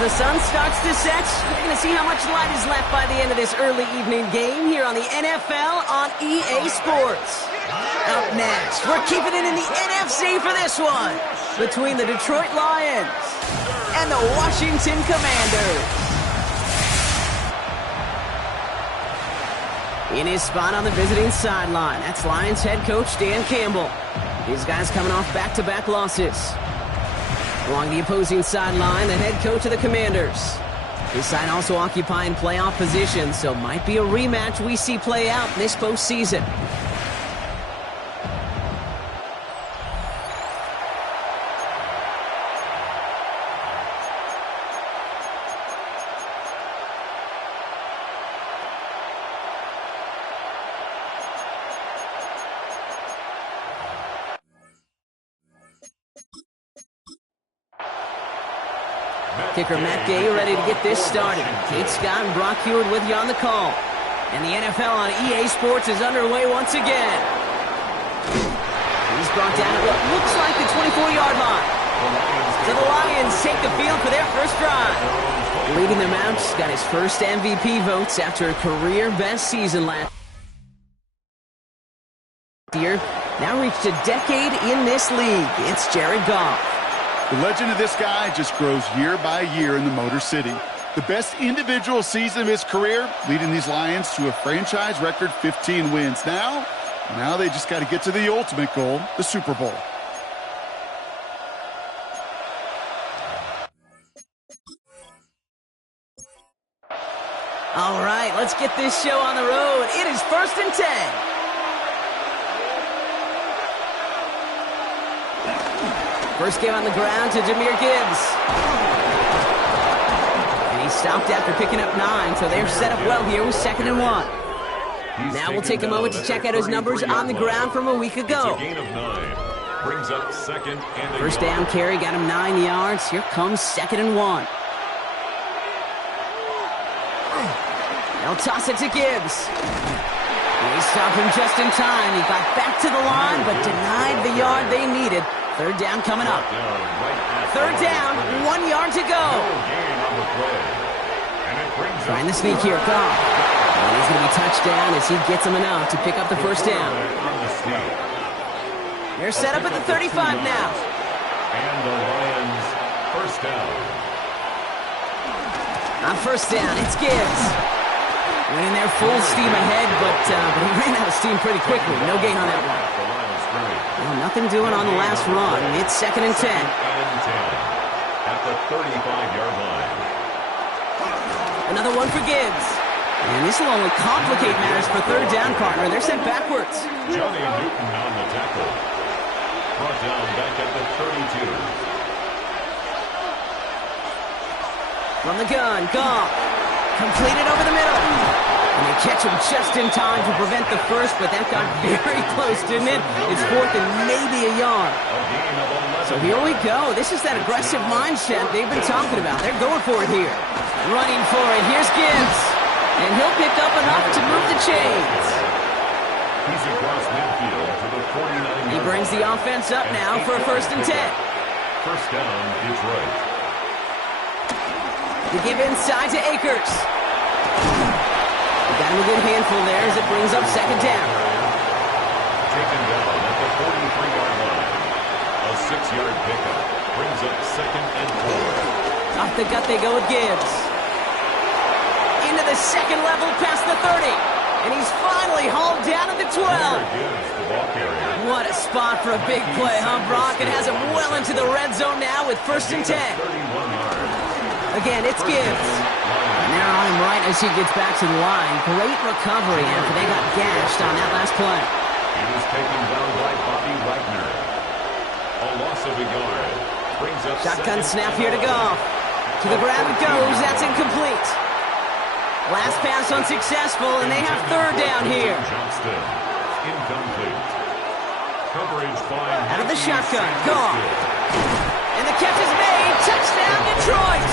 The sun starts to set. We're going to see how much light is left by the end of this early evening game here on the NFL on EA Sports. Up next, we're keeping it in the NFC for this one, between the Detroit Lions and the Washington Commanders. In his spot on the visiting sideline, that's Lions head coach Dan Campbell. These guys coming off back-to-back losses. Along the opposing sideline, the head coach of the Commanders. His side also occupying playoff position, so might be a rematch we see play out this postseason. Kicker Matt Gay ready to get this started. Kate Scott and Brock Hewitt with you on the call. And the NFL on EA Sports is underway once again. He's brought down at what looks like the 24-yard line. So the Lions take the field for their first drive. Leading them out, he's got his first MVP votes after a career-best season last year. Now reached a decade in this league. It's Jared Goff. The legend of this guy just grows year by year in the Motor City. The best individual season of his career, leading these Lions to a franchise record 15 wins. Now they just got to get to the ultimate goal, the Super Bowl. All right, let's get this show on the road. It is 1st and 10. First game on the ground to Jahmyr Gibbs. And he stopped after picking up 9, so they're set up well here with 2nd and 1. Now we'll take a moment to check out his numbers on the ground from a week ago. It's a gain of 9. Brings up 2nd and First down carry got him 9 yards. Here comes 2nd and 1. They'll toss it to Gibbs. They stopped him just in time. He got back to the line, but denied the yard they needed. 3rd down coming up. 3rd down, 1 yard to go. Trying the sneak here, Goff. And he's going to be touchdown as he gets him enough to pick up the first down. They're set up at the 35 now. And the Lions first down. On first down, it's Gibbs. Running there full steam ahead, but he ran out of steam pretty quickly. No gain on that one. Well, nothing doing on the last run. It's 2nd and 10. At the 35-yard line. Another one for Gibbs. And this will only complicate matters for 3rd down, partner. They're sent backwards. Johnny Newton on the tackle. Brought down back at the 32. From the gun, Goff. Completed over the middle. And they catch him just in time to prevent the first, but that got very close, didn't it? It's 4th and maybe a yard. So here we go. This is that aggressive mindset they've been talking about. They're going for it here. Running for it. Here's Gibbs. And he'll pick up enough to move the chains. He's across midfield to the 49. He brings the offense up now for a 1st and 10. First down, Detroit. To give inside to Akers. Got him a good handful there as it brings up 2nd down. Taken down at the 43-yard line. A 6-yard pickup brings up 2nd and 4. Off the gut they go with Gibbs. Into into the second level past the 30. And he's finally hauled down at the 12. What a spot for a big play, huh, Brock? It has him well into the red zone now with 1st and 10. Again, it's Gibbs. And they're on him right as he gets back to the line. Great recovery after they got gashed on that last play. He was taken down by Bobby Wagner. A loss of a yard. Brings up shotgun snap here to Goff. To the ground it goes. That's incomplete. Last pass unsuccessful, and they have 3rd down here. Johnston. Incomplete. Coverage by out of the shotgun. Goff. And the catch is made. Touchdown, Detroit.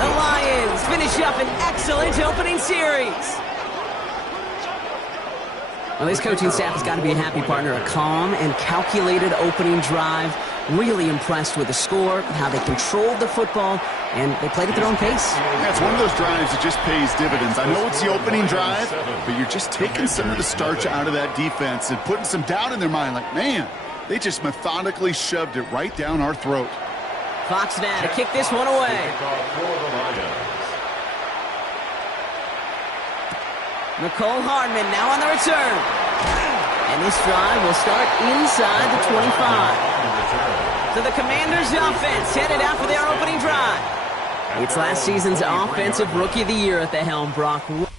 The Lions finish up an excellent opening series. Well, this coaching staff has got to be a happy partner. A calm and calculated opening drive. Really impressed with the score, how they controlled the football, and they played at their own pace. Yeah, it's one of those drives that just pays dividends. I know it's the opening drive, but you're just taking some of the starch out of that defense and putting some doubt in their mind. Like, man, they just methodically shoved it right down our throat. Fox now to kick this one away. Nicole Hardman now on the return. And this drive will start inside the 25. So the Commanders' offense headed out for their opening drive. It's last season's Offensive Rookie of the Year at the helm, Brock. What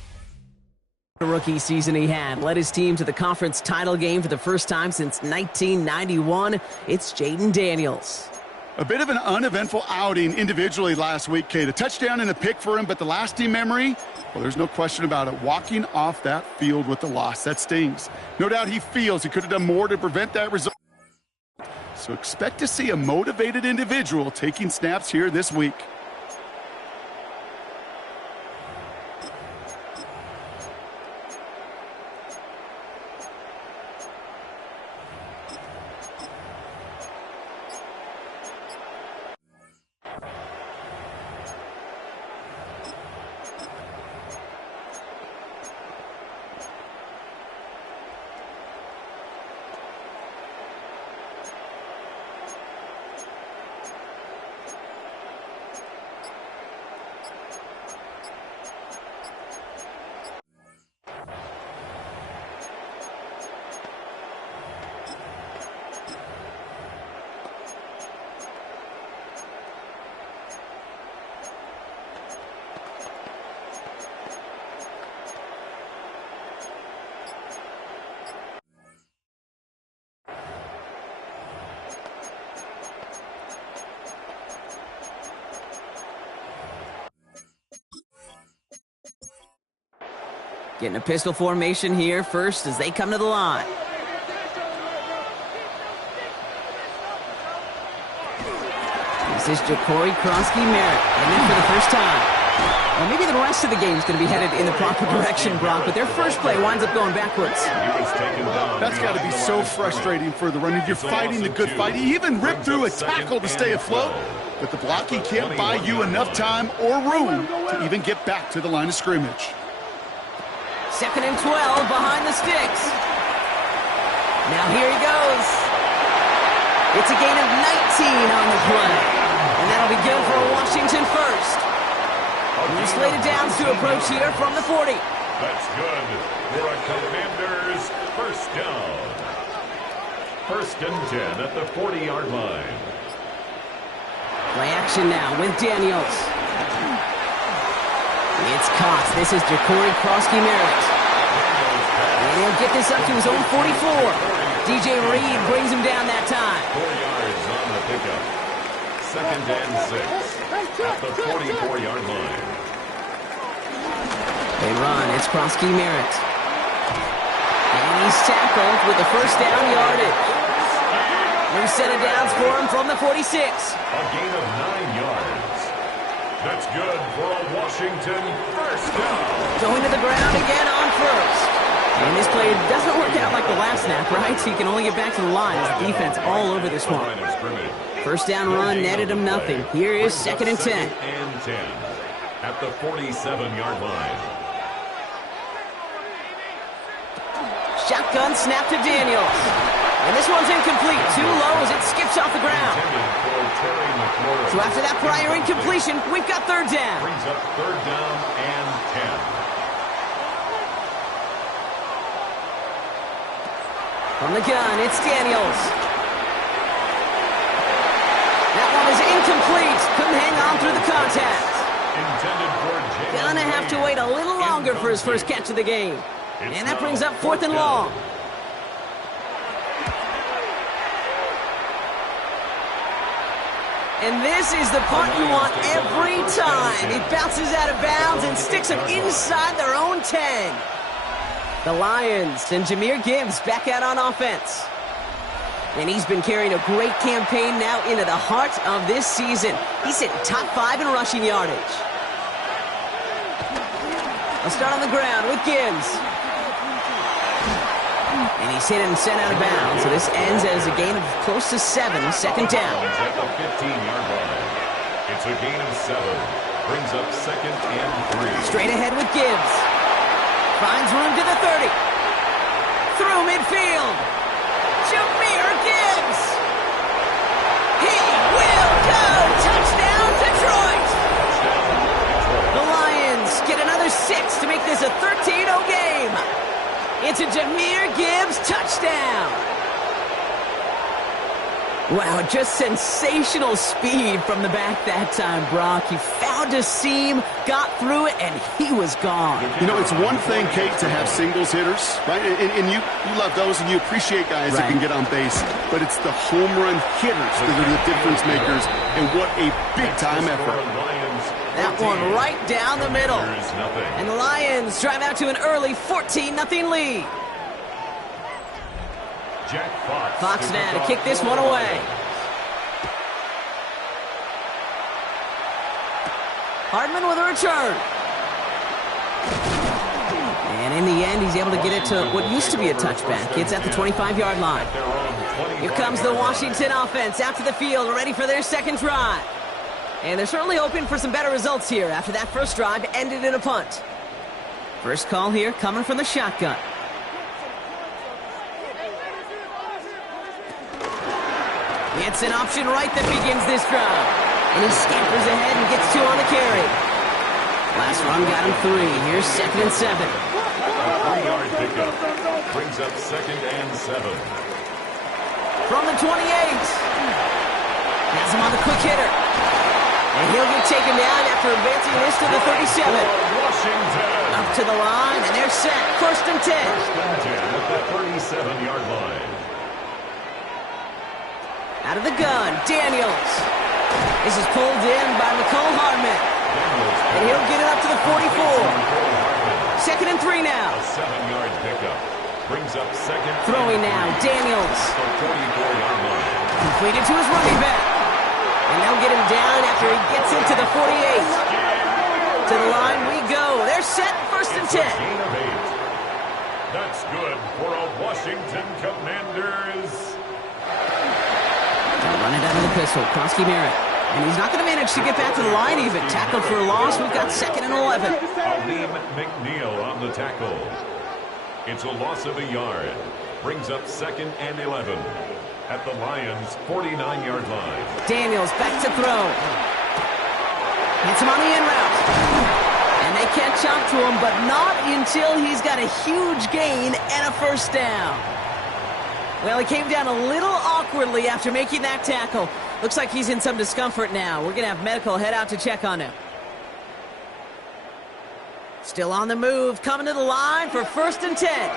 a rookie season he had. Led his team to the conference title game for the first time since 1991. It's Jaden Daniels. A bit of an uneventful outing individually last week, Kate. A touchdown and a pick for him, but the lasting memory, well, there's no question about it. Walking off that field with the loss, that stings. No doubt he feels he could have done more to prevent that result. So expect to see a motivated individual taking snaps here this week. Getting a pistol formation here first as they come to the line. This is Ja'Cory Krosky-Merritt, and then for the first time. Well, maybe the rest of the game is going to be headed in the proper direction, Brock, but their first play winds up going backwards. That's got to be so frustrating for the runner. You're fighting the good fight. He even ripped through a tackle to stay afloat, but the blocking can't buy you enough time or room to even get back to the line of scrimmage. 2nd and 12 behind the sticks. Now here he goes. It's a gain of 19 on the play. And that'll be good for a Washington first. New slated downs to approach here from the 40. That's good for a Commanders first down. 1st and 10 at the 40-yard line. Play action now with Daniels. It's Cox. This is Ja'Cory Krosky-Merritt. And he'll get this up to his own 44. DJ Reed brings him down that time. 4 yards on the pickup. 2nd and 6 at the 44-yard line. They run. It's Krosky-Merritt. And he's tackled with the first down yardage. New set of downs for him from the 46. A gain of 9 yards. That's good for a Washington first down. Going to the ground again on first. And this play doesn't work out like the last snap, right? He can only get back to the line as the defense all over this one. First down run netted him nothing. Here is 2nd and 10. 2nd and 10 at the 47-yard line. Shotgun snap to Daniels. And this one's incomplete. Too low as it skips off the ground. So after that prior incompletion, we've got third down. Brings up third down and 10. From the gun, it's Daniels. That one is incomplete. Couldn't hang on through the contact. Intended for James. Gonna have to wait a little longer for his first catch of the game. And that brings up fourth and long. And this is the punt you want every time. He bounces out of bounds and sticks them inside their own 10. The Lions and Jahmyr Gibbs back out on offense. And he's been carrying a great campaign now into the heart of this season. He's hitting top 5 in rushing yardage. I'll start on the ground with Gibbs. And he's hit and sent out of bounds. So this ends as a gain of close to 7, second down. At the 15-yard line. It's a gain of 7. Brings up second and 3. Straight ahead with Gibbs. Finds room to the 30. Through midfield. Jahmyr Gibbs. He will go. Touchdown, Detroit. The Lions get another 6 to make this a 13-0 game. It's a Jahmyr Gibbs touchdown. Wow, just sensational speed from the back that time, Brock. He found a seam, got through it, and he was gone. You know, it's one thing, Kate, to have singles hitters, right? And you love those, and you appreciate guys that can get on base. But it's the home run hitters that are the difference makers, and what a big-time effort. That one right down the middle. And the Lions drive out to an early 14-0 lead. Jack Fox now to kick this one away. Hardman with a return. And in the end, he's able to get it to what used to be a touchback. It's at the 25-yard line. Here comes the Washington offense out to the field, ready for their second drive. And they're certainly hoping for some better results here after that first drive ended in a punt. First call here coming from the shotgun. It's an option right that begins this drive. And he scampers ahead and gets 2 on the carry. Last run got him 3. Here's second and 7. 3-yard pickup. Brings up second and 7. From the 28. Has him on the quick hitter. And he'll get taken down after advancing this to the 37. Washington. Up to the line, and they're set. First and 10. First and 10 at the 37-yard line. Out of the gun, Daniels. This is pulled in by McCole Hardman. And he'll get it up to the 44. Second and 3 now. A 7-yard pickup. Brings up second. Throwing now, Daniels. The 44-yard line. Completed to his running back. And they'll get him down after he gets into the 48. To the line we go. They're set, first and 10. Gain of 8. That's good for a Washington Commanders. Run it out of the pistol. Krosky Merritt. And he's not going to manage to get back to the line even. Tackled for a loss. We've got second and 11. Aleem McNeil on the tackle. It's a loss of a yard. Brings up second and 11 at the Lions' 49-yard line. Daniels back to throw. Hits him on the in route. And they catch up to him, but not until he's got a huge gain and a first down. Well, he came down a little awkwardly after making that tackle. Looks like he's in some discomfort now. We're going to have medical head out to check on him. Still on the move, coming to the line for first and 10.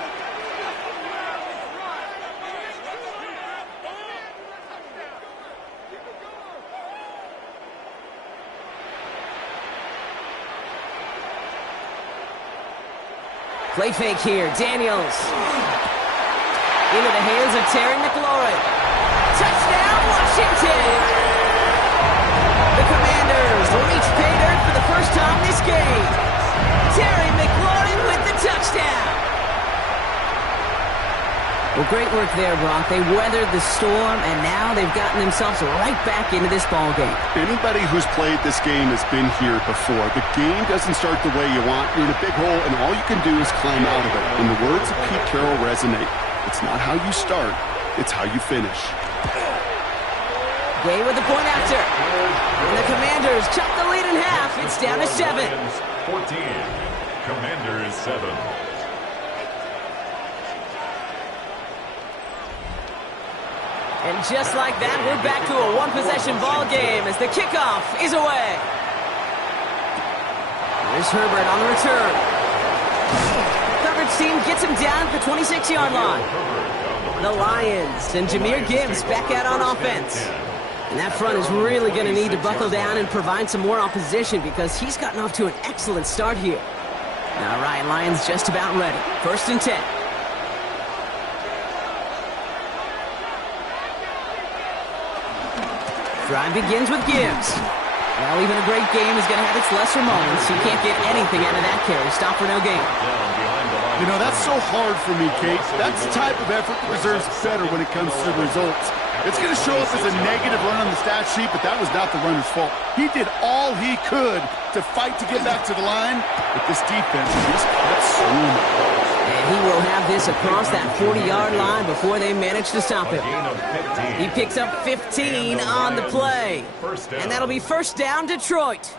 Play fake here, Daniels. Into the hands of Terry McLaurin. Touchdown, Washington! The Commanders reach pay dirt for the first time this game. Terry McLaurin with the touchdown. Well, great work there, Brock. They weathered the storm, and now they've gotten themselves right back into this ball game. Anybody who's played this game has been here before. The game doesn't start the way you want. You're in a big hole, and all you can do is climb out of it. And the words of Pete Carroll resonate. It's not how you start, it's how you finish. Gay with the point after. And the Commanders chop the lead in half. It's down to 7. Lions 14, Commanders 7. And just like that, we're back to a one-possession ball game as the kickoff is away. Here's Herbert on the return. Coverage team gets him down at the 26-yard line. The Lions and Jahmyr Gibbs back out on offense. And that front is really going to need to buckle down and provide some more opposition because he's gotten off to an excellent start here. All right, Lions just about ready. 1st and 10. Drive begins with Gibbs. Well, even a great game is going to have its lesser moments. You can't get anything out of that carry. Stop for no gain. You know, that's so hard for me, Kate. That's the type of effort that deserves better when it comes to the results. It's going to show up as a negative run on the stat sheet, but that was not the runner's fault. He did all he could to fight to get back to the line, but this defense just kept swimming. And he will have this across that 40-yard line before they manage to stop him. He picks up 15 on the play. And that'll be 1st down, Detroit.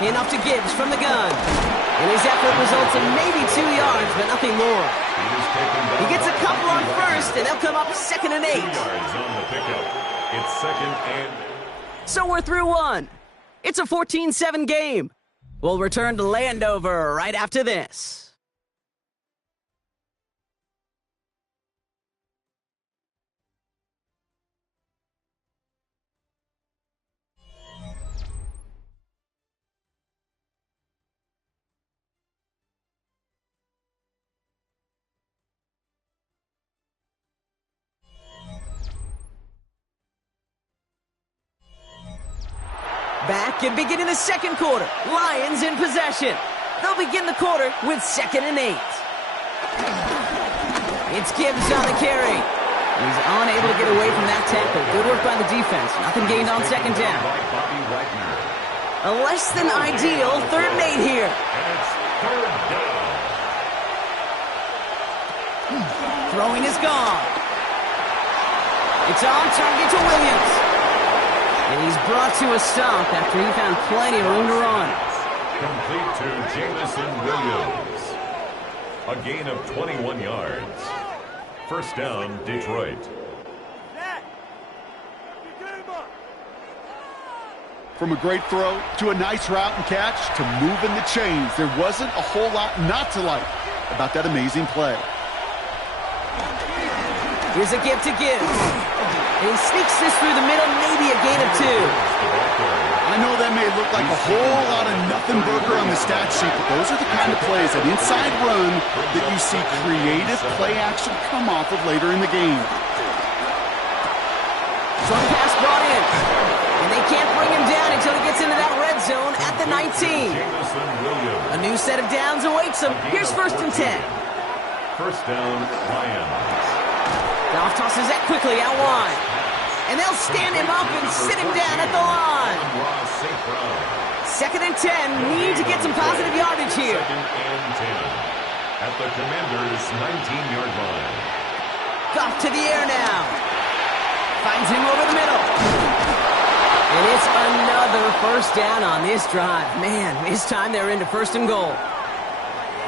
In off to Gibbs from the gun. And his effort results in maybe 2 yards, but nothing more. He gets a couple on 1st, and they'll come up 2nd and 8. 2 yards on the pickup. It's 2nd and... So we're through 1. It's a 14-7 game. We'll return to Landover right after this. Back and beginning the 2nd quarter. Lions in possession. They'll begin the quarter with 2nd and 8. It's Gibbs on the carry. He's unable to get away from that tackle. Good work by the defense. Nothing gained on 2nd down. A less than ideal 3rd and 8 here. And it's 3rd down. Throwing is gone. It's on target to Williams. And he's brought to a stop after he found plenty of room to run. Complete to Jamison Williams. A gain of 21 yards. 1st down, Detroit. From a great throw to a nice route and catch to moving the chains, there wasn't a whole lot not to like about that amazing play. Here's a give to Gibbs. And he sneaks this through the middle, maybe a gain of 2. I know that may look like a whole lot of nothing burger on the stat sheet, but those are the kind of plays, an inside run, that you see creative play action come off of later in the game. Strong pass brought in. And they can't bring him down until he gets into that red zone at the 19. A new set of downs awaits him. Here's 1st and 10. 1st down, Lions. Goff tosses that quickly out wide. And they'll stand him up and sit him down at the line. 2nd and 10. Need to get some positive yardage here. 2nd and 10. At the Commanders' 19-yard line. Goff to the air now. Finds him over the middle. And it's another 1st down on this drive. Man, this time they're into 1st and goal.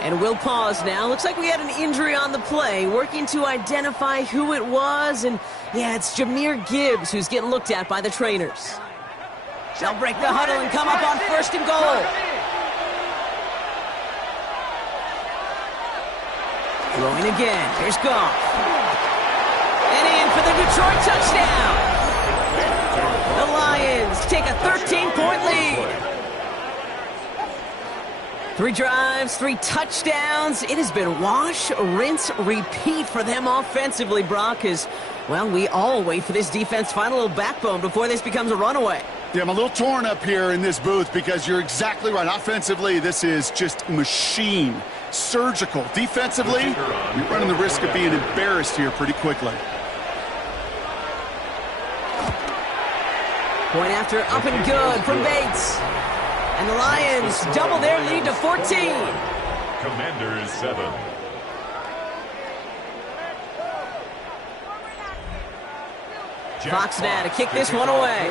And we'll pause now. Looks like we had an injury on the play. Working to identify who it was. And, yeah, it's Jahmyr Gibbs who's getting looked at by the trainers. They'll break the huddle and come up on 1st and goal. Throwing again. Here's Goff. And in for the Detroit touchdown. The Lions take a 13-point lead. 3 drives, 3 touchdowns. It has been wash, rinse, repeat for them offensively, Brock, as, well, we all wait for this defense to find a little backbone before this becomes a runaway. Yeah, I'm a little torn up here in this booth because you're exactly right. Offensively, this is just machine. Surgical. Defensively, you're running the risk of being embarrassed here pretty quickly. Point after up and good from Bates. And the Lions double their lead to 14. Commanders 7. Fox now to kick this one away.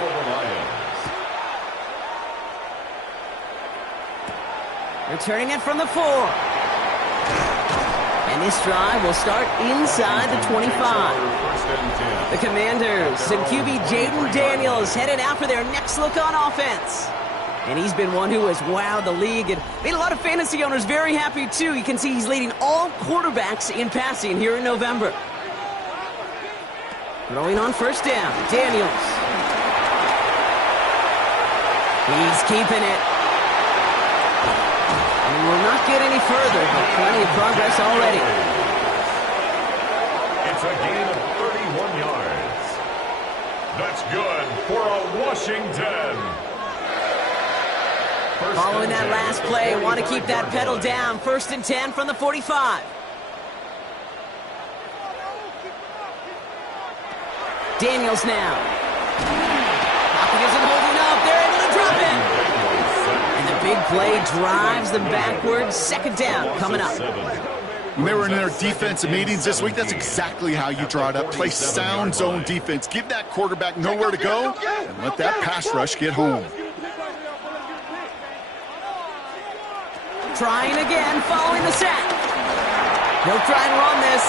Returning it from the 4. And this drive will start inside the 25. The Commanders and QB Jaden Daniels headed out for their next look on offense. And he's been one who has wowed the league and made a lot of fantasy owners very happy too. You can see he's leading all quarterbacks in passing here in November. Throwing on first down, Daniels. He's keeping it. And he will not get any further, but plenty of progress already. It's a gain of 31 yards. That's good for a Washington. Following that last play, want to keep that pedal down. 1st and 10 from the 45. Daniels now. Pocket isn't holding up. They're able to drop it. And the big play drives them backwards. 2nd down coming up. When they were in their defensive meetings this week, that's exactly how you draw it up. Play sound zone defense. Give that quarterback nowhere to go and let that pass rush get home. Trying again, following the sack. He'll try and run this.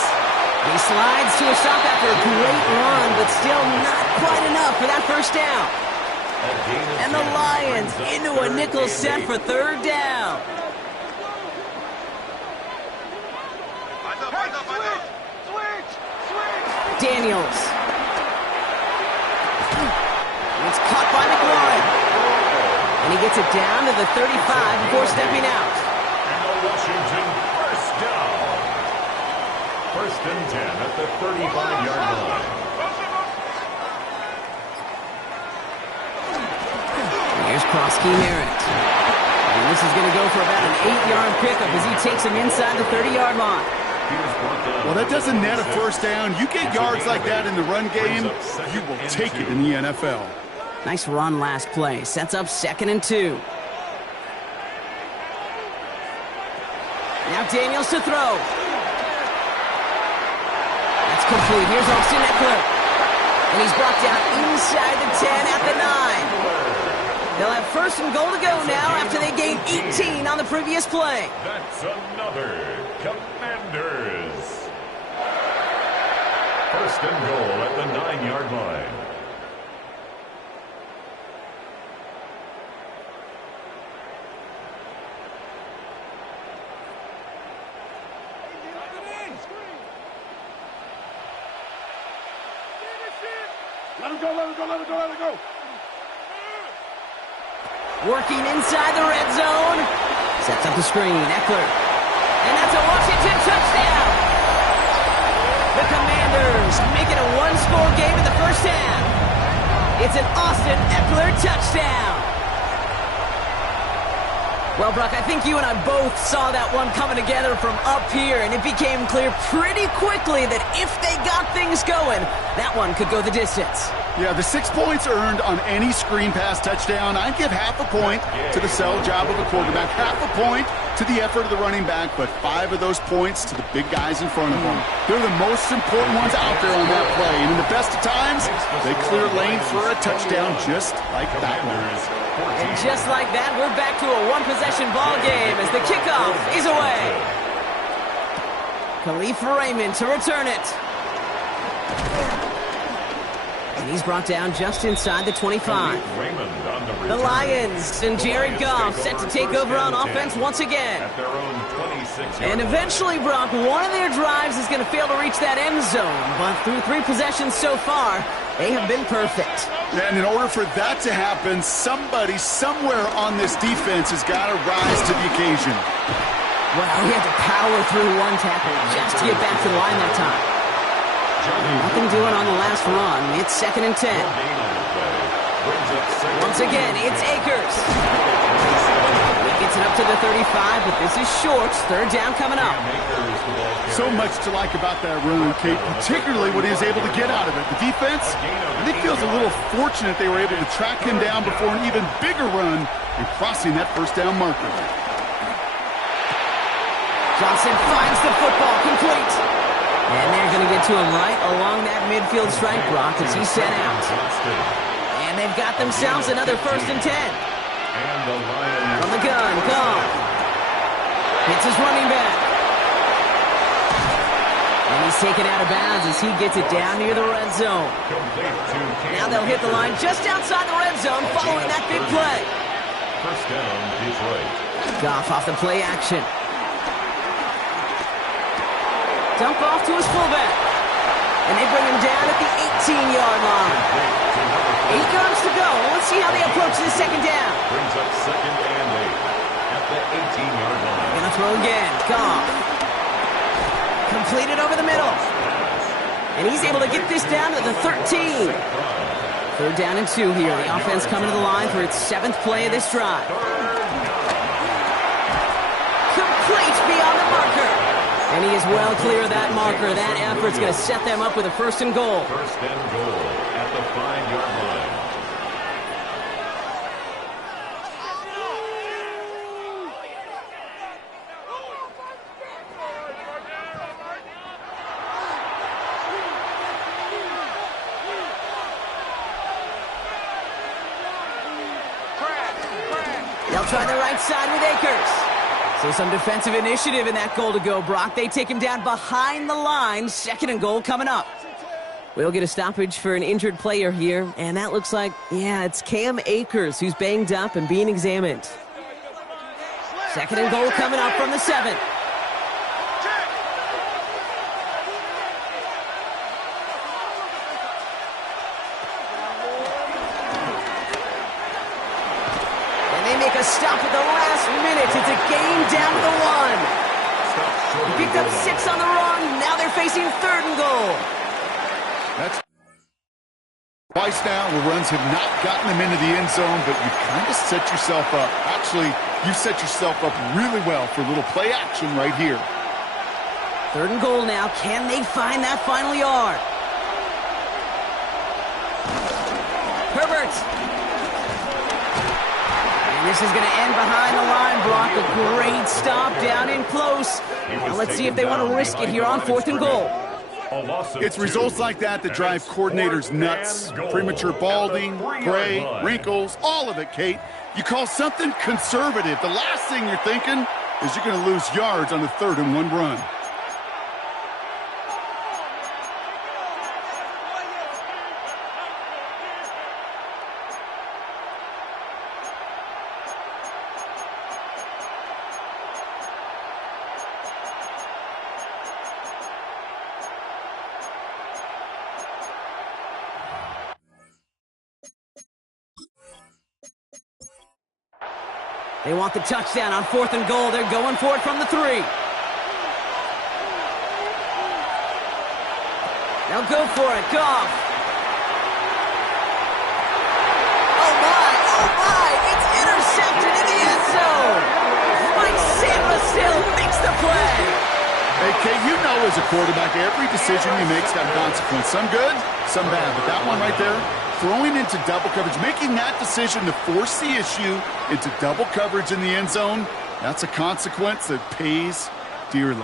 He slides to a stop after a great run, but still not quite enough for that 1st down. And the Lions into a nickel set for 3rd down. Daniels. It's caught by McLaurin. And he gets it down to the 35 before stepping out. Washington 1st down. 1st and 10 at the 35-yard line. Here's Krosky Merritt. And this is going to go for about an 8-yard pickup as he takes him inside the 30-yard line. Well, that doesn't net a 1st down. You get yards like that in the run game, you will take it in the NFL. Nice run last play. Sets up 2nd and 2. Now Daniels to throw. That's complete. Here's Austin Eckler. And he's brought down inside the 10 at the 9. They'll have 1st and goal to go now after they gained 18 on the previous play. That's another Commanders. 1st and goal at the 9-yard line. Let it go. Working inside the red zone. Sets up the screen. Eckler. And that's a Washington touchdown. The Commanders make it a 1-score game in the 1st half. It's an Austin Eckler touchdown. Well, Brock, I think you and I both saw that one coming together from up here, and it became clear pretty quickly that if they got things going, that one could go the distance. Yeah, the 6 points earned on any screen pass touchdown. I'd give half a point to the sell job of a quarterback, half a point to the effort of the running back, but 5 of those points to the big guys in front of them. They're the most important ones out there on that play, and in the best of times, they clear lane for a touchdown just like that one. And just like that, we're back to a 1-possession ball game as the kickoff is away. Khalif Raymond to return it. And he's brought down just inside the 25. The Lions and Jared Goff set to take over on offense once again. And eventually, Brock, one of their drives is going to fail to reach that end zone. But through 3 possessions so far, they have been perfect. And in order for that to happen, somebody somewhere on this defense has got to rise to the occasion. Well, he had to power through 1 tackle just to get back to the line that time. Nothing doing on the last run. It's 2nd and 10. Once again, it's Akers. He gets it up to the 35, but this is short. 3rd down coming up. So much to like about that run, Kate, particularly what he was able to get out of it. The defense, I think, feels a little fortunate they were able to track him down before an even bigger run and crossing that first down marker. Johnson finds the football, complete. And they're going to get to him right along that midfield stripe, Brock, as he's sent out. And they've got themselves another 1st and 10. From the gun, Goff. Hits his running back. And he's taken out of bounds as he gets it down near the red zone. Now they'll hit the line just outside the red zone following that big play. First down, Detroit. Goff off the play action. Dump off to his fullback. And they bring him down at the 18-yard line. 8 yards to go. Let's see how they approach this second down. Brings up 2nd and 8 at the 18-yard line. Gonna throw again. Goff. Completed over the middle. And he's able to get this down to the 13. 3rd down and 2 here. The offense coming to the line for its 7th play of this drive. Complete beyond the marker. And he is well clear of that marker. That effort's going to set them up with a 1st and goal. 1st and goal at the 5-yard line. They'll try the right side with Akers. So some defensive initiative in that goal to go, Brock. They take him down behind the line. 2nd and goal coming up. We'll get a stoppage for an injured player here, and that looks like, yeah, it's Cam Akers who's banged up and being examined. 2nd and goal coming up from the 7. Make a stop at the last minute. It's a gain down to the 1. He picked up 6 on the run. Now they're facing 3rd and goal. That's twice now where runs have not gotten them into the end zone, but you kind of set yourself up. Actually, you set yourself up really well for a little play action right here. 3rd and goal now. Can they find that final yard? Herbert. This is going to end behind the line, Brock. A great stop down in close. Now let's see if they want to risk it here on 4th and goal. It's results like that that drive coordinators nuts. Premature balding, gray, wrinkles, all of it, Kate. You call something conservative. The last thing you're thinking is you're going to lose yards on the 3rd and 1 run. They want the touchdown on 4th and goal. They're going for it from the 3. They'll go for it. Goff. Oh, my. It's intercepted in the end zone. Mike Sandler still makes the play. Hey, Kate, you know as a quarterback, every decision you make's got consequence. Some good, some bad. But that one right there, throwing into double coverage, making that decision to force the issue into double coverage in the end zone, that's a consequence that pays dearly.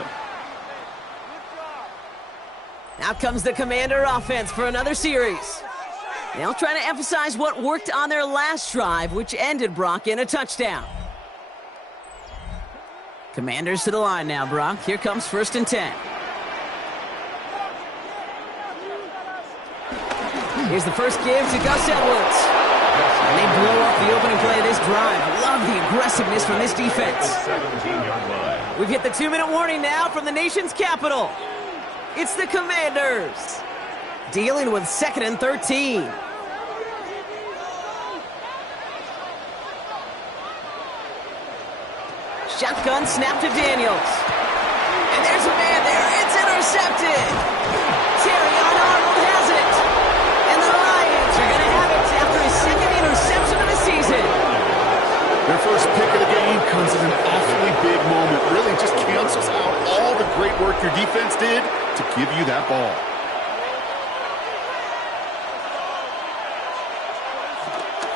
Now comes the Commander offense for another series. They'll try to emphasize what worked on their last drive, which ended, Brock, in a touchdown. Commanders to the line now, Brock. Here comes 1st and 10. Here's the first give to Gus Edwards. And they blow up the opening play of this drive. Love the aggressiveness from this defense. 17-yard line. We've hit the 2-minute warning now from the nation's capital. It's the Commanders dealing with 2nd and 13. Shotgun snap to Daniels. And there's a man there. It's intercepted. Terrion Arnold has it. And the Lions are going to have it after his 2nd interception of the season. Their first pick of the game comes at an awfully big moment. Really just cancels out all the great work your defense did to give you that ball.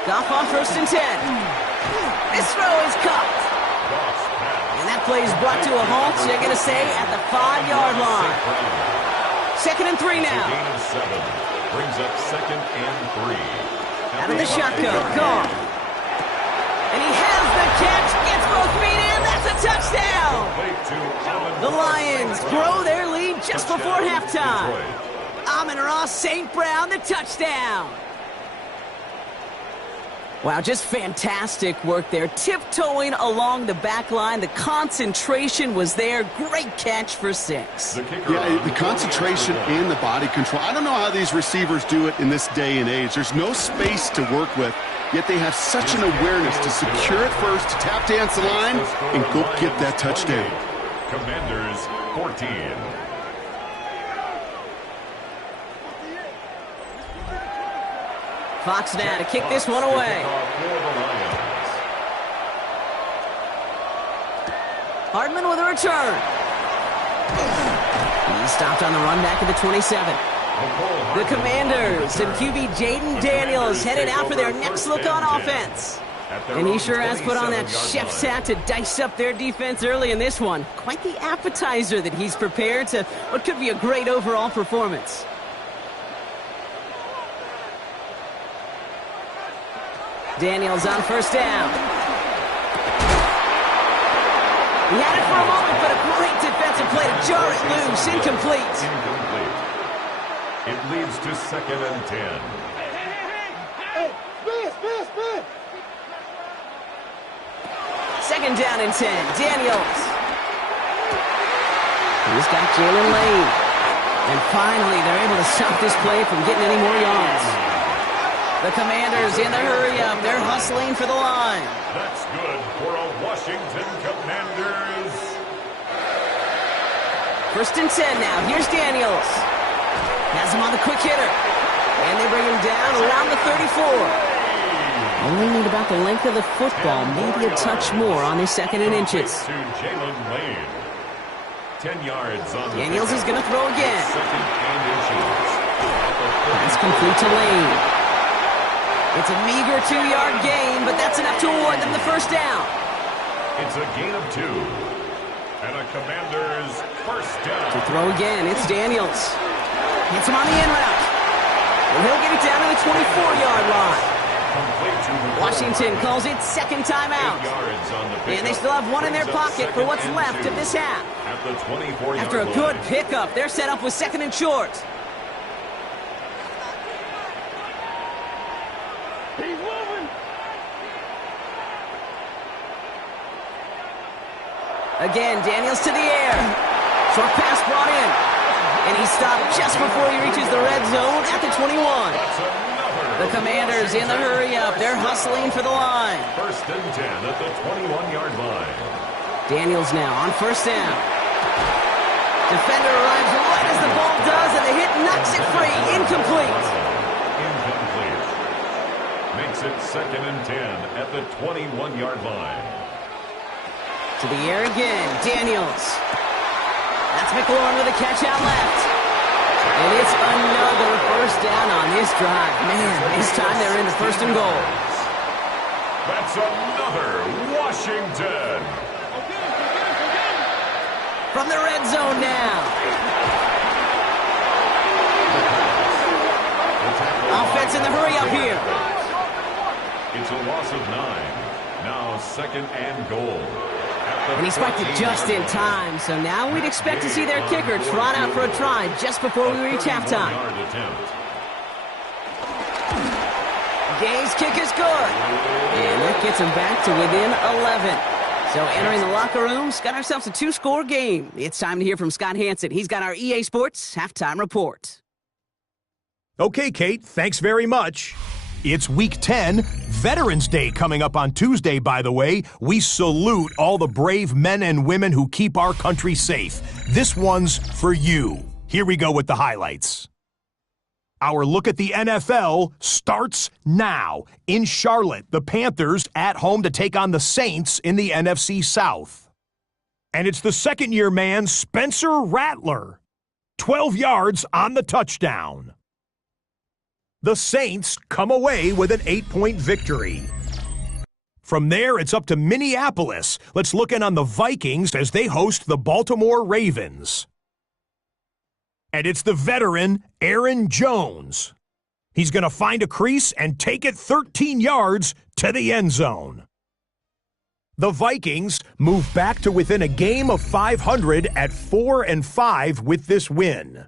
Goff on 1st and 10. This throw is caught. And that play is brought to a halt, so you're going to say at the 5-yard line. 2nd and 3 now. Gain of 7. Brings up 2nd and 3. Out of the shotgun, Goff. And he has the catch, gets both feet in, that's a touchdown! The Lions grow their lead just before halftime. Amon-Ra St. Brown, the touchdown. Wow, just fantastic work there. Tiptoeing along the back line. The concentration was there. Great catch for 6. Yeah, the concentration and the body control. I don't know how these receivers do it in this day and age. There's no space to work with, yet they have such an awareness to secure it first, to tap dance the line, and go get that touchdown. Commanders 14. Fox now to kick this one away. Hardman with a return. He stopped on the run back at the 27. The Commanders and QB Jaden Daniels headed out for their next look on offense. And he sure has put on that chef's hat to dice up their defense early in this one. Quite the appetizer that he's prepared to what could be a great overall performance. Daniels on 1st down. He had it for a moment, but a great defensive play to jar it loose. Incomplete. It leads to 2nd and 10. Second down and 10. Daniels. He's got Jalen Lane. And finally, they're able to stop this play from getting any more yards. The Commanders in the hurry-up. They're hustling for the line. That's good for a Washington Commanders. 1st and 10 now. Here's Daniels. Has him on the quick hitter. And they bring him down around the 34. Only need about the length of the football, maybe a touch more on his 2nd and inches. To Jalen Lane. 10 yards on the Daniels is going to throw again. 2nd and inches. That's complete to Lane. It's a meager 2-yard gain, but that's enough to award them the 1st down. It's a gain of 2. And a Commanders 1st down. To throw again, it's Daniels. Hits him on the in route. And he'll get it down to the 24-yard line. Washington calls it 2nd timeout. And they still have one in their pocket for what's left of this half. After a good pickup, they're set up with 2nd and short. Again, Daniels to the air. Short pass brought in. And he stopped just before he reaches the red zone at the 21. The Commanders in the hurry-up. They're hustling for the line. 1st and 10 at the 21-yard line. Daniels now on 1st down. Defender arrives right as the ball does, and the hit knocks it free. Incomplete. Incomplete. Makes it 2nd and 10 at the 21-yard line. To the air again, Daniels. That's McLaurin with a catch out left. And it's another 1st down on this drive. Man, this time they're in the 1st and goal. That's another Washington. From the red zone now. Offense in the hurry-up here. It's a loss of 9. Now 2nd and goal. And he spiked it just in time, so now we'd expect to see their kicker trot out for a try just before we reach halftime. Gay's kick is good. And that gets him back to within 11. So entering the locker room, got ourselves a 2-score game. It's time to hear from Scott Hansen. He's got our EA Sports Halftime Report. Okay, Kate, thanks very much. It's Week 10, Veterans Day coming up on Tuesday, by the way. We salute all the brave men and women who keep our country safe. This one's for you. Here we go with the highlights. Our look at the NFL starts now. In Charlotte, the Panthers at home to take on the Saints in the NFC South. And it's the second-year man, Spencer Rattler. 12 yards on the touchdown. The Saints come away with an 8-point victory. From there, it's up to Minneapolis. Let's look in on the Vikings as they host the Baltimore Ravens. And it's the veteran, Aaron Jones. He's going to find a crease and take it 13 yards to the end zone. The Vikings move back to within a game of 500 at 4-5 with this win.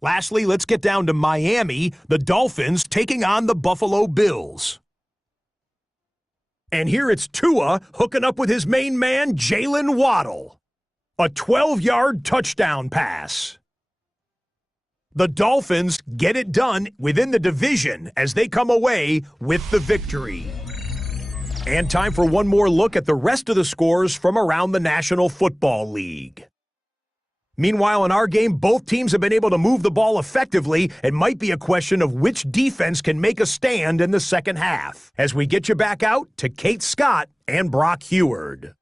Lastly, let's get down to Miami, the Dolphins taking on the Buffalo Bills. And here it's Tua hooking up with his main man, Jalen Waddle. A 12-yard touchdown pass. The Dolphins get it done within the division as they come away with the victory. And time for one more look at the rest of the scores from around the National Football League. Meanwhile, in our game, both teams have been able to move the ball effectively. It might be a question of which defense can make a stand in the second half. As we get you back out to Kate Scott and Brock Heward.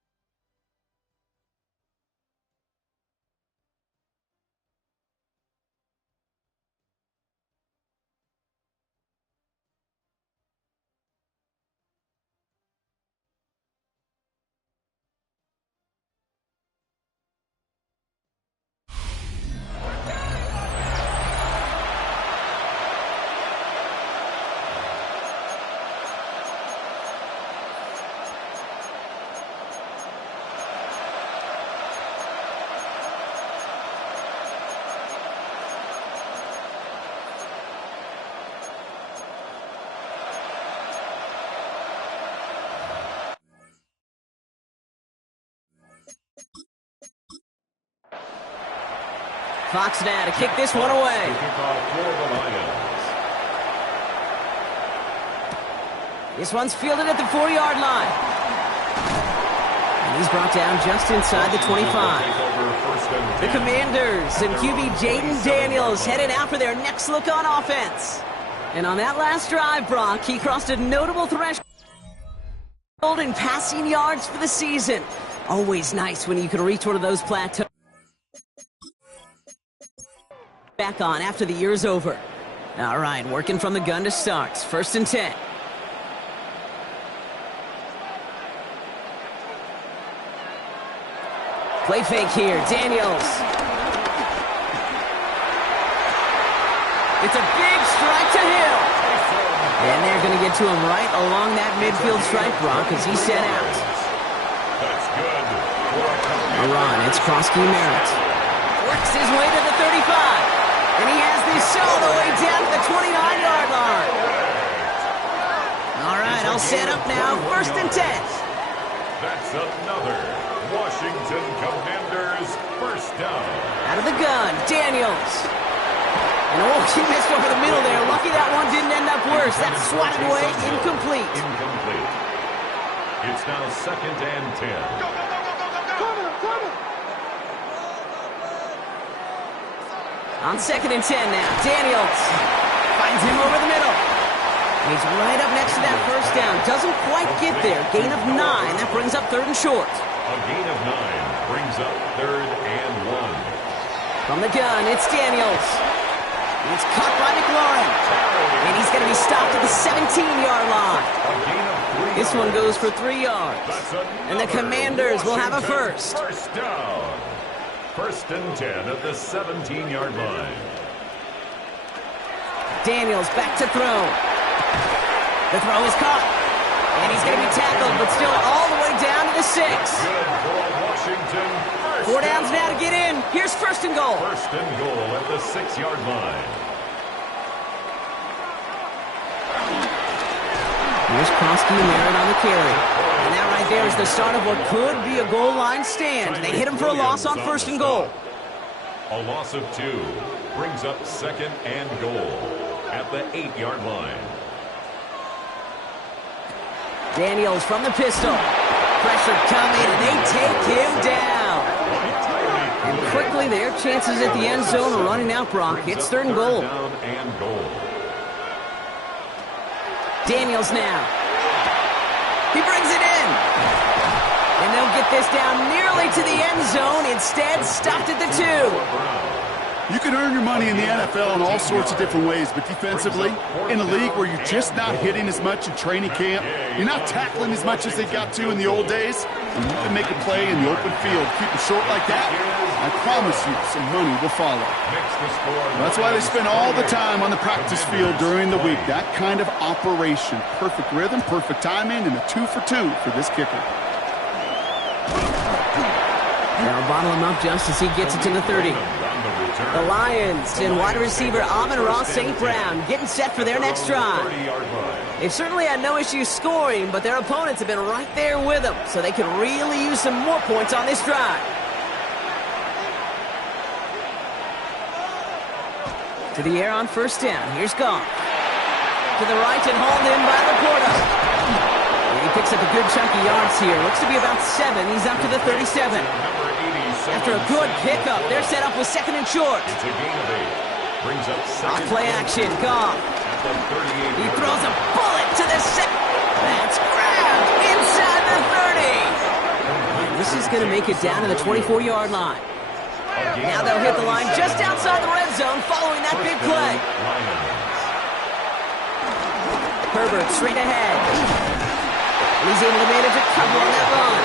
Fox now to kick this one away. This one's fielded at the 4-yard line. And he's brought down just inside the 25. The Commanders and QB Jaden Daniels headed out for their next look on offense. And on that last drive, Brock, he crossed a notable threshold in passing yards for the season. Always nice when you can reach one of those plateaus. Back on after the year's over. All right, working from the gun to start. 1st and 10. Play fake here, Daniels. It's a big strike to Hill. And they're going to get to him right along that midfield stripe, Brock, as he's sent out. That's good. A run, it's Krosky Merritt. Works his way to the 35. And he has this all the way down to the 29-yard line. All right, I'll set up now. 1st and 10. That's another Washington Commanders first down. Out of the gun, Daniels. And he missed over the middle there. Lucky that one didn't end up worse. That's swatted away, incomplete. Incomplete. It's now 2nd and 10. On 2nd and 10 now, Daniels finds him over the middle. He's right up next to that first down. Doesn't quite get there. Gain of 9. That brings up 3rd and short. A gain of 9 brings up 3rd and 1. From the gun, it's Daniels. It's caught by McLaurin. And he's going to be stopped at the 17-yard line. This one goes for 3 yards. And the Commanders will have a first. First down. 1st and 10 at the 17-yard line. Daniels back to throw. The throw is caught. And he's going to be tackled, but still all the way down to the 6. Good for Washington. 4 downs now to get in. Here's 1st and goal. 1st and goal at the 6-yard line. Here's Krosky Merritt on the carry. And that right there is the start of what could be a goal line stand. They hit him for a loss on 1st and goal. A loss of 2 brings up 2nd and goal at the 8-yard line. Daniels from the pistol. Pressure coming, and they take him down. And quickly, their chances at the end zone are running out, Brock. It's 3rd and goal. Down and goal. Daniels now. He brings it in. And they'll get this down nearly to the end zone. Instead, stopped at the 2. You can earn your money in the NFL in all sorts of different ways, but defensively, in a league where you're just not hitting as much in training camp, you're not tackling as much as they got to in the old days, and you can make a play in the open field, keep it short like that, I promise you some money will follow. That's why they spend all the time on the practice field during the week. That kind of operation. Perfect rhythm, perfect timing, and a 2 for 2 for this kicker. They'll bottle him up just as he gets it to the 30. The Lions and wide receiver Amon-Ra St. Brown getting set for their next drive. They've certainly had no issues scoring, but their opponents have been right there with them, so they can really use some more points on this drive. To the air on first down. Here's Goff. To the right and hauled in by Laporta. And he picks up a good chunk of yards here. Looks to be about 7. He's up to the 37. After a good pickup, they're set up with 2nd and short. It's a gain of 8. Brings up second. Play action. Goff. He throws a bullet to the second. That's grabbed inside the 30. This is going to make it down to the 24-yard line. Now they'll hit the line just outside the red zone following that big play. Herbert straight ahead. He's able to manage a couple on that run.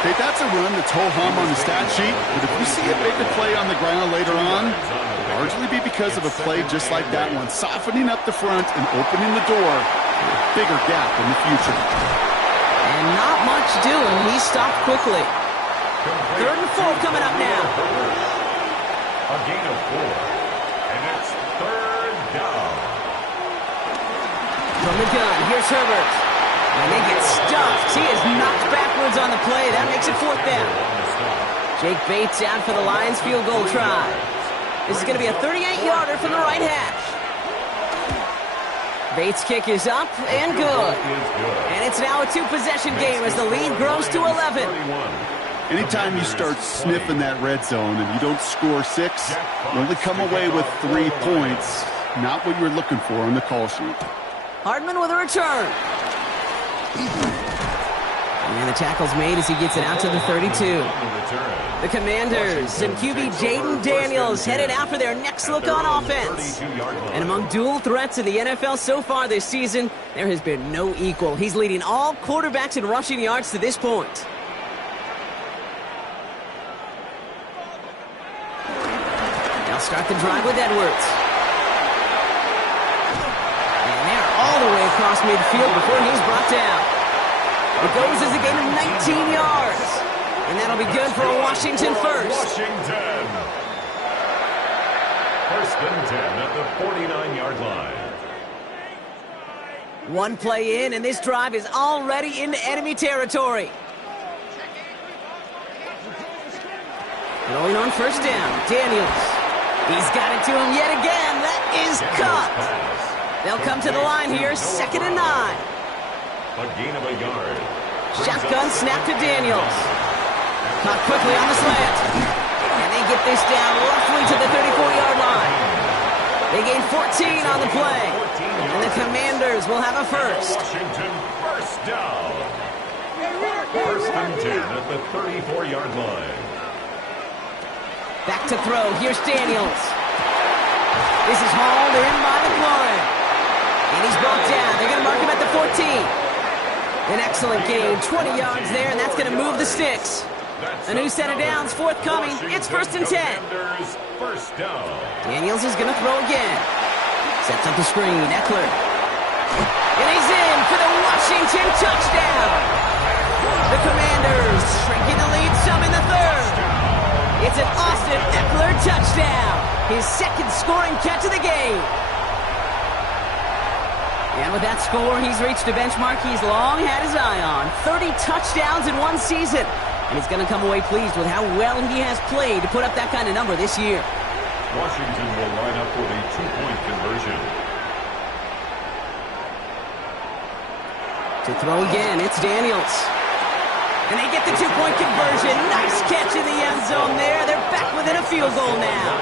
Hey, that's a run that's ho-hum on the stat sheet, but if you see a bigger play on the ground later on, it'll largely be because of a play just like that one, softening up the front and opening the door for a bigger gap in the future. And not much doing. He stopped quickly. 3rd and 4 coming up now. A gain of 4. And it's 3rd down. From the gun, here's Herbert. And they get stuffed. He is knocked backwards on the play. That makes it 4th down. Jake Bates out for the Lions field goal try. This is going to be a 38-yarder from the right hash. Bates' kick is up and good. And it's now a 2-possession game as the lead grows to 11. Anytime you start sniffing that red zone and you don't score 6, you only come away with 3 points. Not what you were looking for on the call sheet. Hardman with a return. And the tackle's made as he gets it out to the 32. The Commanders and QB Jaden Daniels headed out for their next look on offense. And among dual threats in the NFL so far this season, there has been no equal. He's leading all quarterbacks in rushing yards to this point. They'll start the drive with Edwards. And they're all the way across midfield before he's brought down. It goes as a gain of 19 yards. And that'll be good for a Washington first. Washington. 1st and 10 at the 49-yard line. One play in, and this drive is already into enemy territory. Going on first down, Daniels. He's got it to him yet again. That is cut. They'll come to the line here, 2nd and 9. A gain of a yard. Shotgun snap to Daniels. Caught quickly on the slant. And they get this down roughly to the 34-yard line. They gain 14 on the play. And the Commanders will have a first. Washington first down. 1st and 10 at the 34-yard line. Back to throw. Here's Daniels. This is hauled in by McLaurin. And he's brought down. They're going to mark him at the 14. An excellent gain. 20 yards there, and that's going to move the sticks. A new set of downs forthcoming. It's 1st and 10. First down. Daniels is going to throw again. Sets up the screen. Eckler. And he's in for the Washington touchdown. The Commanders shrinking the lead some in the 3rd. It's an Austin Eckler touchdown. His 2nd scoring catch of the game. And with that score, he's reached a benchmark he's long had his eye on. 30 touchdowns in one season. And he's going to come away pleased with how well he has played to put up that kind of number this year. Washington will line up with a 2-point conversion. To throw again, it's Daniels. And they get the two-point conversion. Nice catch in the end zone there. They're back within a field goal now.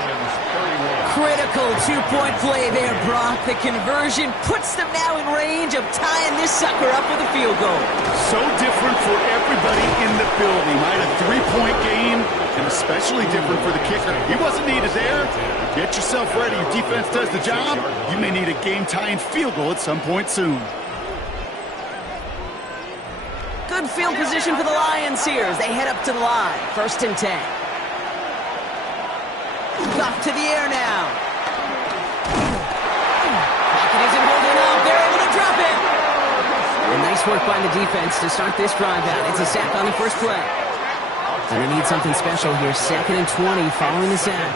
Critical two-point play there, Brock. The conversion puts them now in range of tying this sucker up with a field goal. So different for everybody in the building, right? A three-point game, and especially different for the kicker. He wasn't needed there. Get yourself ready. Your defense does the job. You may need a game-tying field goal at some point soon. Good field position for the Lions here as they head up to the line. 1st and 10. Off to the air now. Pocket isn't holding up. They're able to drop it. And nice work by the defense to start this drive out. It's a sack on the first play. And they need something special here. 2nd and 20 following the sack.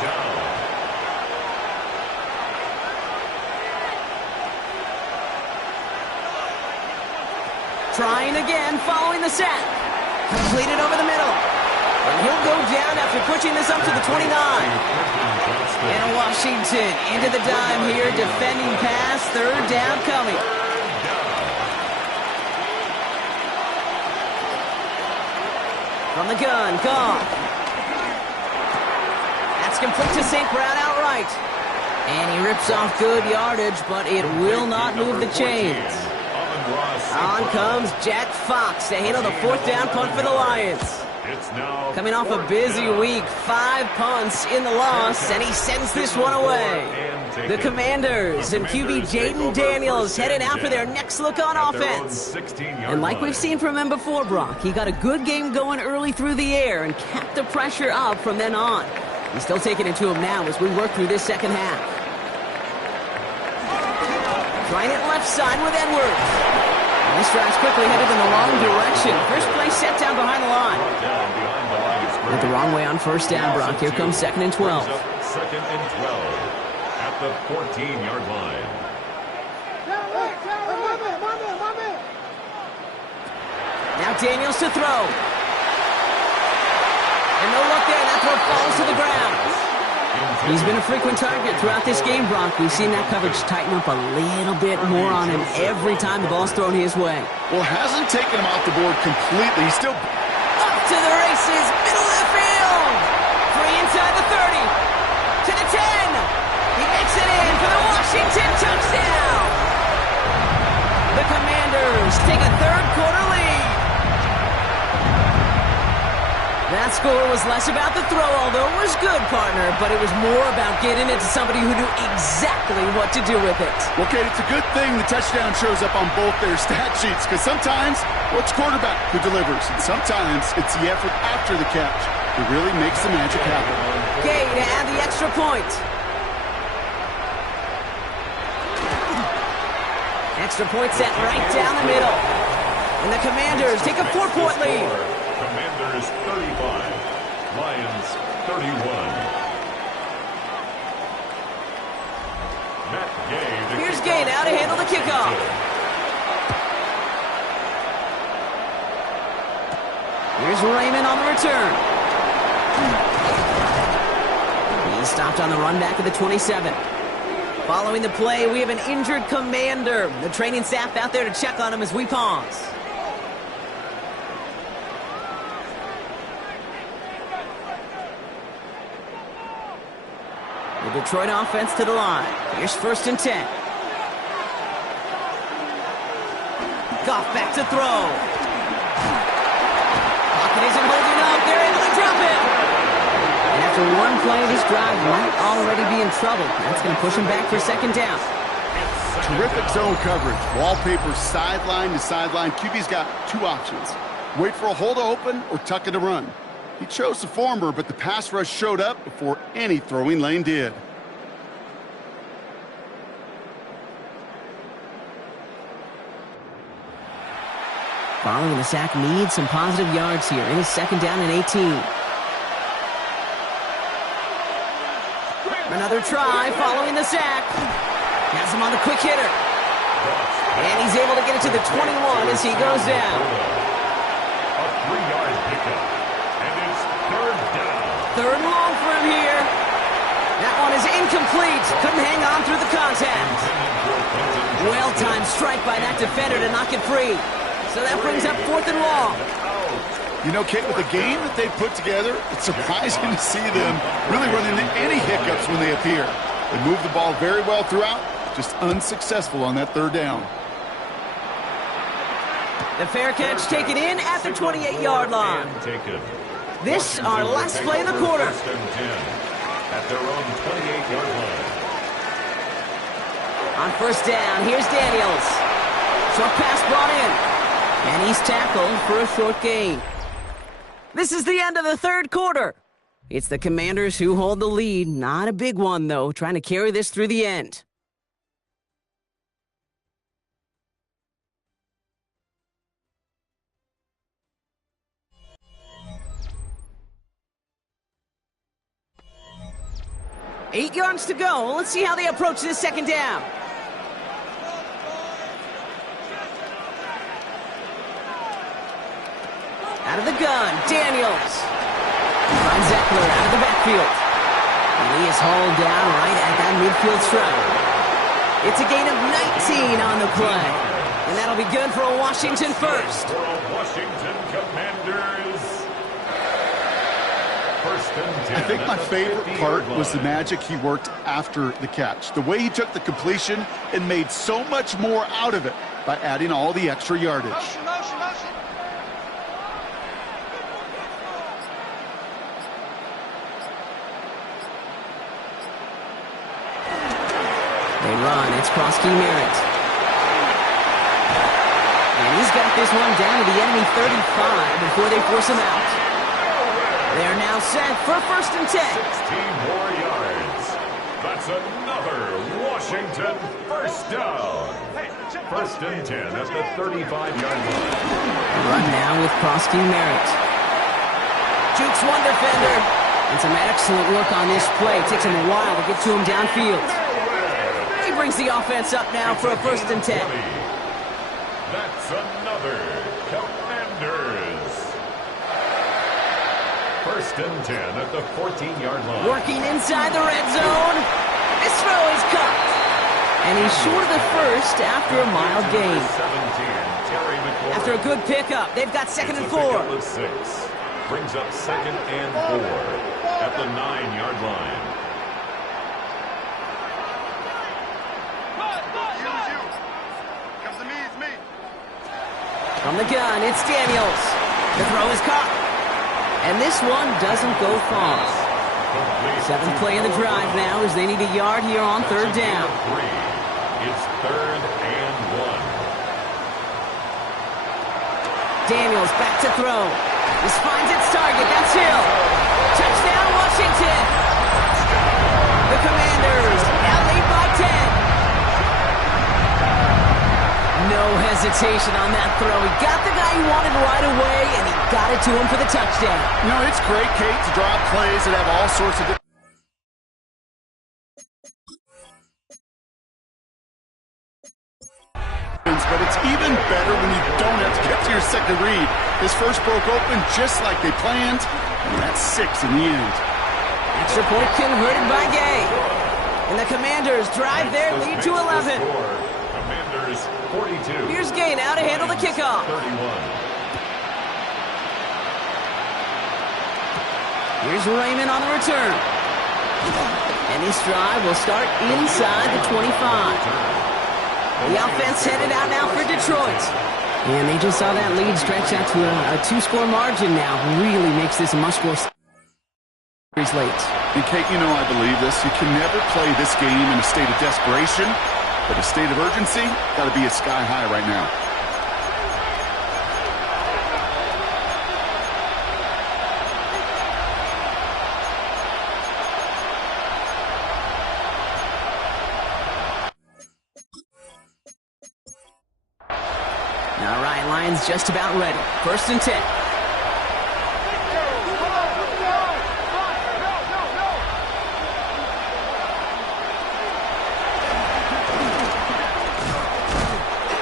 Trying again following the sack. Completed over the middle. And he'll go down after pushing this up to the 29. And Washington into the dime here. Defending pass. 3rd down coming. From the gun. Goff. That's complete to St. Brown outright. And he rips off good yardage, but it will not move the chains. On comes Jack Fox to handle the 4th down punt for the Lions. Coming off a busy week, 5 punts in the loss, and he sends this one away. The Commanders and QB Jaden Daniels headed out for their next look on offense. And like we've seen from him before, Brock, he got a good game going early through the air and kept the pressure up from then on. He's still taking it to him now as we work through this second half. Trying it left side with Edwards. This drive's quickly headed in the wrong direction. First play set down behind the line. Went the wrong way on 1st down, Brock. Here comes 2nd and 12. 2nd and 12 at the 14-yard line. Now Daniels to throw. And no luck there. That throw falls to the ground. He's been a frequent target throughout this game, Brock. We've seen that coverage tighten up a little bit more on him every time the ball's thrown his way. Well, hasn't taken him off the board completely. He's still up to the races, middle of the field. Free inside the 30. To the 10. He makes it in for the Washington touchdown. The Commanders take a 3rd quarter lead. That score was less about the throw, although it was good, partner, but it was more about getting it to somebody who knew exactly what to do with it. Okay, it's a good thing the touchdown shows up on both their stat sheets, because sometimes well, it's quarterback who delivers, and sometimes it's the effort after the catch that really makes the magic happen. Gay to add the extra point. Extra point set right down the middle. And the Commanders take a 4-point lead. Commanders 35, Lions 31. Matt Gay. Here's Gay now to handle the kickoff. Here's Raymond on the return. He's stopped on the run back of the 27. Following the play, we have an injured Commander. The training staff out there to check on him as we pause. The Detroit offense to the line. Here's 1st and 10. Goff back to throw. Pocket isn't holding up. They're able to drop it. And after one play, this drive might already be in trouble. That's going to push him back for 2nd down. Terrific zone coverage. Wallpaper sideline to sideline. QB's got 2 options. Wait for a hole to open or tuck it to run. He chose the former, but the pass rush showed up before any throwing lane did. Following the sack needs some positive yards here. It is 2nd down and 18. Another try following the sack. Has him on the quick hitter. And he's able to get it to the 21 as he goes down. A 3-yard pickup. And it's 3rd down. 3rd and long for him here. That one is incomplete. Couldn't hang on through the contact. Well-timed strike by that defender to knock it free. So that brings up 4th and long. You know, Kate, with the game that they put together, it's surprising to see them really run into any hiccups when they appear. They move the ball very well throughout, just unsuccessful on that third down. The fair catch taken in at the 28-yard line. This, our last play of the quarter. At their own 28-yard line. On first down, here's Daniels. Short pass brought in. And he's tackled for a short gain. This is the end of the third quarter. It's the Commanders who hold the lead. Not a big one, though, trying to carry this through the end. Eight yards to go. Let's see how they approach this second down. Out of the gun, Daniels. Finds Eckler out of the backfield. And he is hauled down right at that midfield stripe. It's a gain of 19 on the play. And that'll be good for a Washington first. For a Washington Commanders. First and 10. I think my favorite part was the magic he worked after the catch. The way he took the completion and made so much more out of it by adding all the extra yardage. They run. It's Krosky Merritt. And he's got this one down to the enemy 35 before they force him out. They're now set for first and 10. 16 more yards. That's another Washington first down. First and 10 at the 35-yard line. Run now with Krosky Merritt. Jukes one defender. And some excellent work on this play. It takes him a while to get to him downfield. He brings the offense up now for a first and 10. That's another Commanders. First and 10 at the 14-yard line. Working inside the red zone. This throw is caught. And he's short of the first after a mild gain. 17, After a good pickup, they've got second and 4. Of 6. Brings up second and 4 at the 9-yard line. From the gun, it's Daniels. The throw is caught. And this one doesn't go far. Seventh play in the drive now as they need a yard here on third down. It's third and 1. Daniels back to throw. This finds its target. That's Hill. Touchdown, Washington. The Commanders now lead by 10. No hesitation on that throw. He got the guy he wanted right away, and he got it to him for the touchdown. You know, it's great, Kate, to draw up plays that have all sorts of different... But it's even better when you don't have to get to your second read. His first broke open just like they planned, and that's 6 in the end. Extra point converted by Gay. And the Commanders drive their lead to 11. Commanders 42. Here's Gay now to handle the kickoff. 31. Here's Raymond on the return. And this drive will start inside the 25. The offense headed out now for Detroit. And they just saw that lead stretch out to a 2-score margin now. Really makes this a must-score series late. And Kate, you know I believe this. You can never play this game in a state of desperation, but a state of urgency got to be a sky high right now. All right, Lions just about ready. First and 10.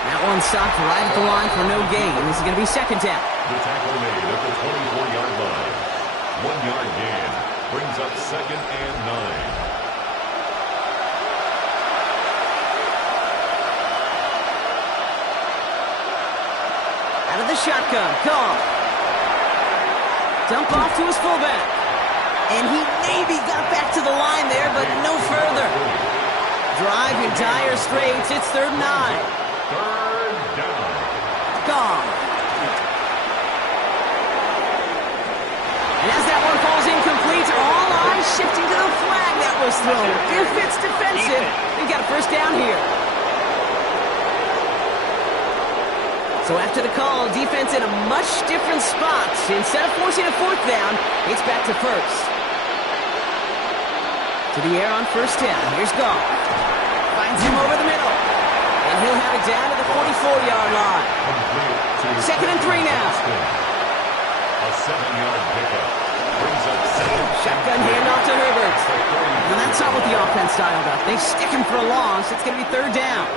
That one stopped right at the line for no gain. This is going to be second down. The tackle made at the 24-yard line. 1-yard gain brings up second and 9. Out of the shotgun, Goff. Dump off to his fullback. And he maybe got back to the line there, but no further. Drive in dire straits. It's 3rd and 9. Third down. Gone. And as that one falls incomplete, all eyes shifting to the flag that was thrown. If it's defensive, we got a first down here. So after the call, defense in a much different spot. Instead of forcing a 4th down, it's back to 1st. To the air on 1st down. Here's Goff. Finds him over the middle. And he'll have it down to the 44-yard line. 2nd and 3 now. A 7-yard pickup. Brings up 7. Shotgun handoff to Herbert. And that's not what the offense dialed up. They stick him for a loss. It's going to be 3rd down.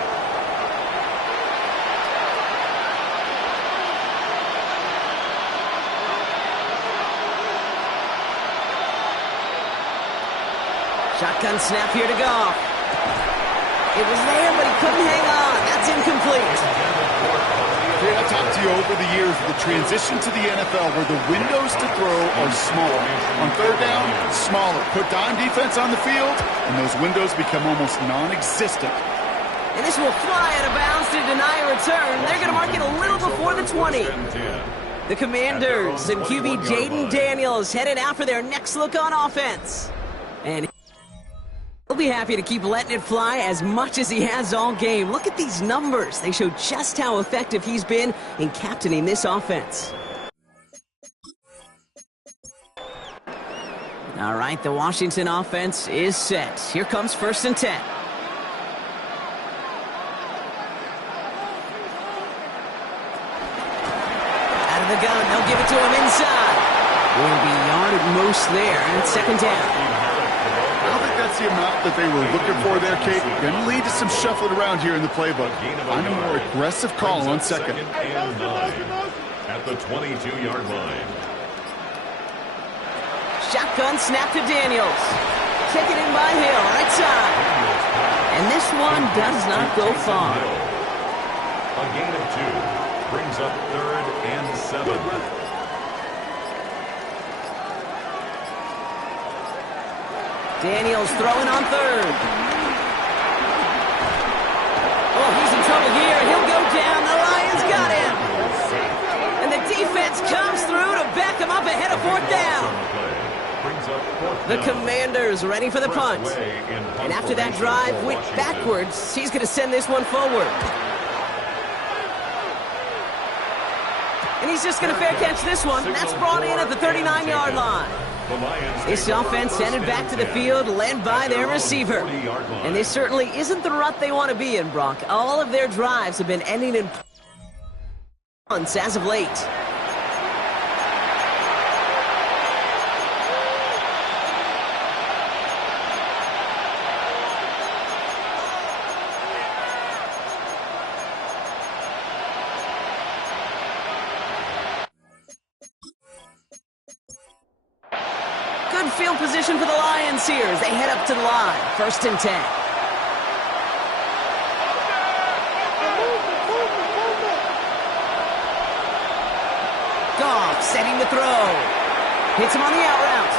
Shotgun snap here to Goff. It was there, but he couldn't hang on. That's incomplete. Yeah, I've talked to you over the years of the transition to the NFL where the windows to throw are smaller. On 3rd down, smaller. Put dime defense on the field, and those windows become almost non-existent. And this will fly out of bounds to deny a return. They're going to mark it a little before the 20. The Commanders and QB Jaden Daniels headed out for their next look on offense. And he'll be happy to keep letting it fly as much as he has all game. Look at these numbers. They show just how effective he's been in captaining this offense. All right, the Washington offense is set. Here comes 1st and 10. Out of the gun, they'll give it to him inside. Will be yard at most there, and it's 2nd down. I don't think that's the amount that they were looking for there, Kate. Going to lead to some shuffling around here in the playbook. Find a more aggressive call on 2nd. And 9 at the 22-yard line. Shotgun snap to Daniels. Taken in by Hill, right side. And this one does not go far. A gain of 2 brings up 3rd and 7. Daniels throwing on 3rd. Oh, he's in trouble here. He'll go down. The Lions got him. And the defense comes through to back him up ahead of 4th down. The Commanders ready for the punt. And after that drive went backwards, he's going to send this one forward. And he's just going to fair catch this one. That's brought in at the 39-yard line. This offense headed back to the field, led by their receiver. And this certainly isn't the rut they want to be in, Brock. All of their drives have been ending in punts as of late. Good field position for the Lions here as they head up to the line. 1st and 10. Goff setting the throw. Hits him on the out route.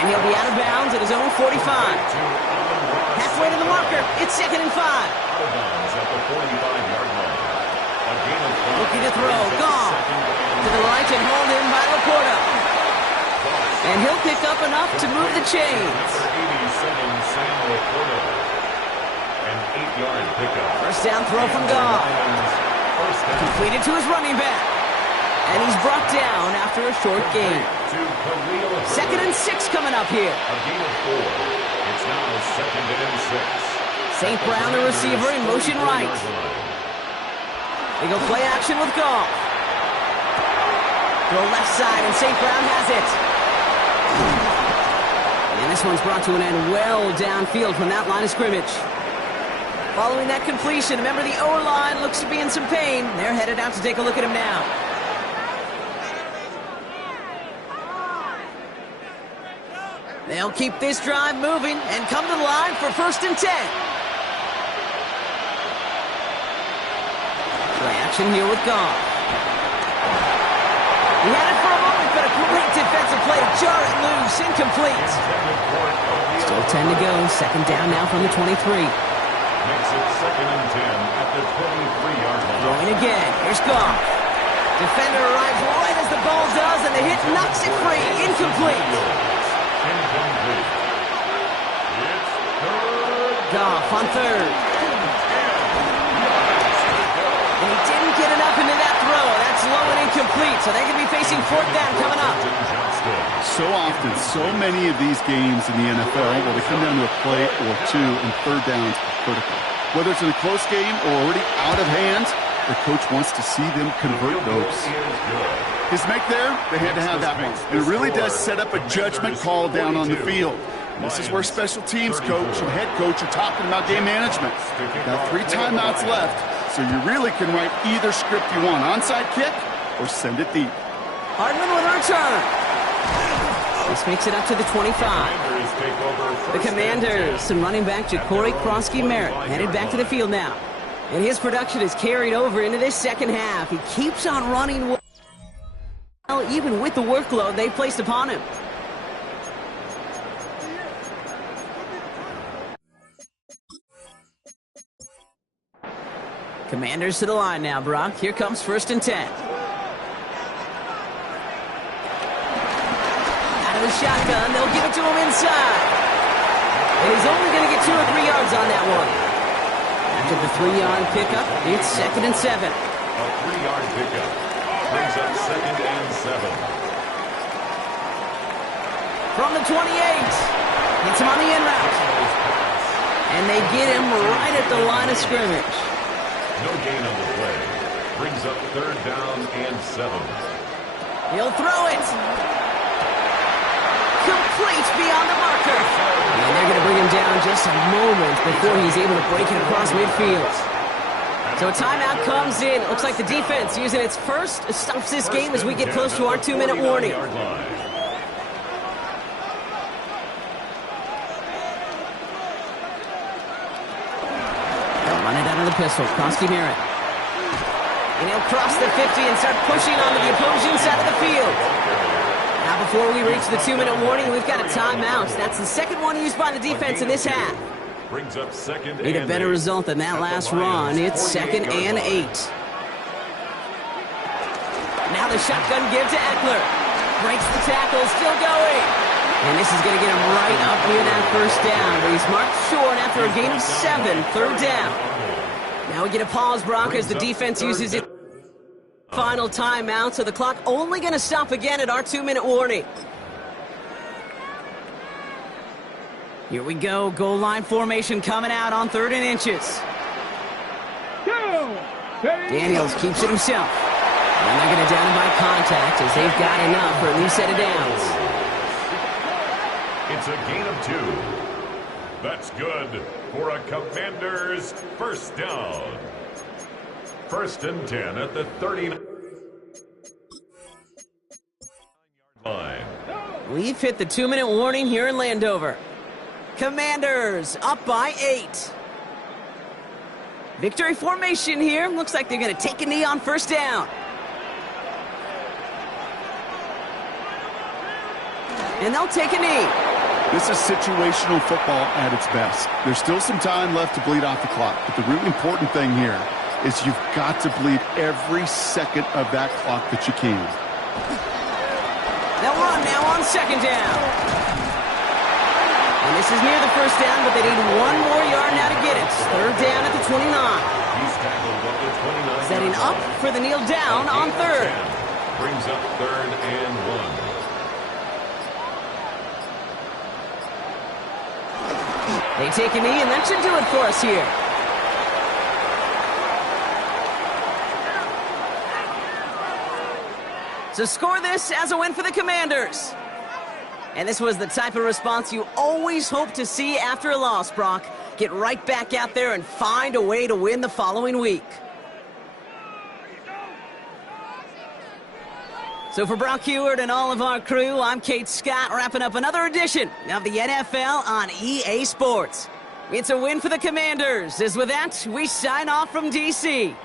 And he'll be out of bounds at his own 45. Halfway to the marker. It's 2nd and 5. Looking to throw. Goff to the right and hold in by Laporta. And he'll pick up enough to move the chains. An 8-yard pickup. First down throw from Goff. Completed to his running back. And he's brought down after a short gain. 2nd and 6 coming up here. A gain of 4. It's now 2nd and 6. St. Brown, the receiver, in motion right. They go play action with Goff. Throw left side, and St. Brown has it. And this one's brought to an end well downfield from that line of scrimmage. Following that completion, remember the O-line looks to be in some pain. They're headed out to take a look at him now. They'll keep this drive moving and come to the line for 1st and 10. Play action here with Goff. He had it for a moment, but a great toss, incomplete. Still 10 to go. Second down now from the 23. Makes it 2nd and 10 at the 23-yard line. Throwing again. Here's Goff. Defender arrives right as the ball does, and the hit knocks it free. Incomplete. Incomplete. It's third. Goff on third. And he didn't get enough into that throw. That's low and incomplete, so they're going to be facing 4th down coming up. So often, so many of these games in the NFL, well, they come down to a play or two, and third downs are critical. Whether it's in a close game or already out of hand, the coach wants to see them convert those. His make there, they had to have that one. And it really does set up a judgment call down on the field. And this is where special teams coach and head coach are talking about game management. Got 3 timeouts left, so you really can write either script you want. Onside kick or send it deep. Hardman with a return. This makes it up to the 25. The Commanders and running back Ja'Cory Krosky-Merritt headed back to the field now. And his production is carried over into this second half. He keeps on running well, even with the workload they placed upon him. Commanders to the line now, Brock. Here comes 1st and 10. Out of the shotgun, they'll give it to him inside. And he's only going to get 2 or 3 yards on that one. After the 3-yard pickup, it's 2nd and 7. A 3-yard pickup brings up 2nd and 7. From the 28. Hits him on the in route. And they get him right at the line of scrimmage. No gain on the play. Brings up 3rd down and 7. He'll throw it. Complete beyond the marker. And they're going to bring him down just a moment before he's able to break it across midfield. So a timeout comes in. It looks like the defense using its first stops this game as we get close to our 2-minute warning. They'll run it out of the pistol. Krosky-Merritt. And he'll cross the 50 and start pushing onto the opposing side of the field. Now before we reach the 2-minute warning, we've got a timeout. That's the second one used by the defense in this half. Brings up 2nd Need a better result than that last run. It's 2nd and 8. Now the shotgun give to Eckler. Breaks the tackle, still going. And this is going to get him right up near that 1st down. But he's marked short after a gain of 7, 3rd down. Now we get a pause, Brock, as the defense uses it. Final timeout, so the clock only going to stop again at our 2-minute warning. Here we go, goal line formation coming out on 3rd and inches. Daniels keeps it himself. And they're going to down him by contact as they've got enough for a new set of downs. It's a gain of 2. That's good for a Commanders 1st down. 1st and 10 at the 39 line. We've hit the 2-minute warning here in Landover. Commanders up by 8. Victory formation here. Looks like they're going to take a knee on 1st down. And they'll take a knee. This is situational football at its best. There's still some time left to bleed off the clock, but the really important thing here is you've got to bleed every second of that clock that you can. They'll run now on 2nd down. And this is near the 1st down, but they need 1 more yard now to get it. 3rd down at the 29. He's tackled at the 29. Setting up for the kneel down on 3rd. Brings up 3rd and 1. They take a knee, and that should do it for us here. So score this as a win for the Commanders. And this was the type of response you always hope to see after a loss, Brock. Get right back out there and find a way to win the following week. So for Brock Heward and all of our crew, I'm Kate Scott, wrapping up another edition of the NFL on EA Sports. It's a win for the Commanders. As with that, we sign off from D.C.